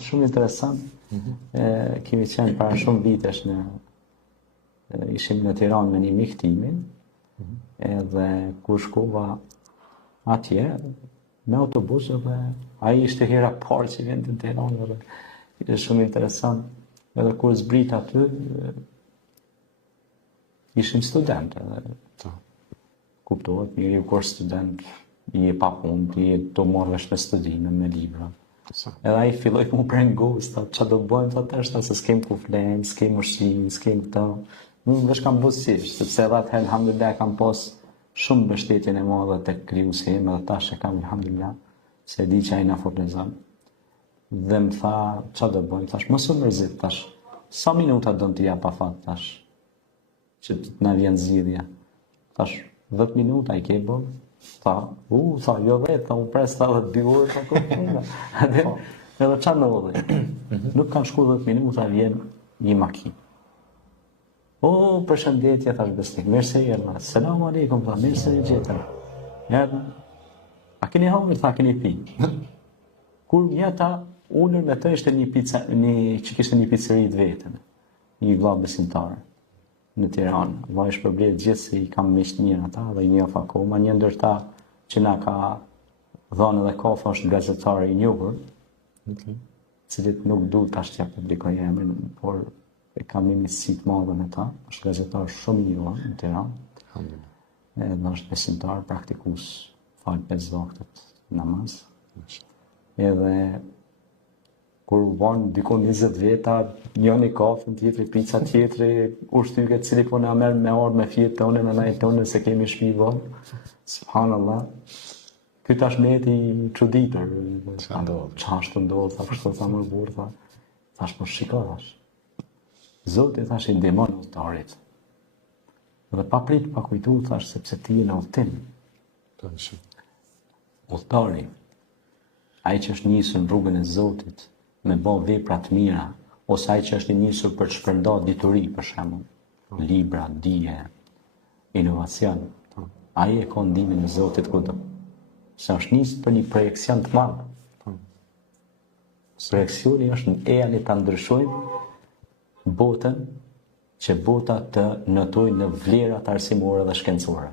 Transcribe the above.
Shumë interesant. Kemi qenë para shumë vitesh ishim në Tiranë me një mik timin, edhe kur shkova atje me autobus dhe ai ishte hera parë që vjen në Tiranë dhe ishte shumë interesant. Edhe kur zbrit aty ishim studentë. Kuptohet, njëri kur student i e pa punë, i e do marrë vesh me studimin, me libra. Edhe ai filloi mu pren gust, ç'a do bëjmë ta tash, se s'kem ku flen, s'kem ushqim, s'kem këto. Unë vesh kam buzësisht, sepse edhe atë alhamdulillah kam pas shumë mbështetjen e madhe tek krijuesi im, edhe tash e kam alhamdulillah, se di që ai na furnizon. Dhe më tha, ç'a do bëjmë tash? Mos u mërzit tash. Sa minuta don t'i jap afat tash? Që na vjen zgjidhja. Tash 10 minuta i ke bën. Tha, jo vetë, unë pres 72 orë, sa kërë. Edhe qa ndodhi? Nuk kanë shku 10 minuta, vjen një makinë. Përshëndetje, thash besnik, mirë se erdha. Selam aleikum, tha, mirë se gjetëm. Erdha. A keni hangër, tha, keni pi. Kur mjeta, unër me të ishte që kishte një pizzeri të vetën, një vllai besimtar në Tiranë. Vllai shpërblet gjithë se i kam miq të mirë ata dhe i njoh akoma. Një ndër ta që na ka dhënë edhe kafe është gazetar i njohur, cilit nuk du tash t'ja publikoj emrin, por e kam një miqësi të madhe me ta. Është gazetar shumë i njohur në Tiranë. Edhe është besimtar, praktikues, fal 5 vaktet namaz. Edhe kur vonë dikon 20 veta, njëri kafën, tjetri pica, tjetri ushtyke, cili po na merr me orë me fjet tonë, me najtë tonë, se kemi shtëpi vonë. Subhanallah. Ky tash meti i çuditur. Ç'ashtu ndodh, thash kështu tha më burr, thash po shiko thash. Zoti thash i ndihmon udhëtarit. Dhe pa prit pa kujtu thash sepse ti je në udhtim. Udhëtari, ai që është nisur në rrugën e Zotit, me bë vepra të mira, ose ai që është i nisur për të shpërndarë dituri, për shembull, libra, dije, inovacion, ai e ka ndihmën e Zotit kudo. Se është nisur për një projekcion të madh. Projekcioni është në eani ta ndryshojmë botën, që bota të notojë në vlerat arsimore dhe shkencore.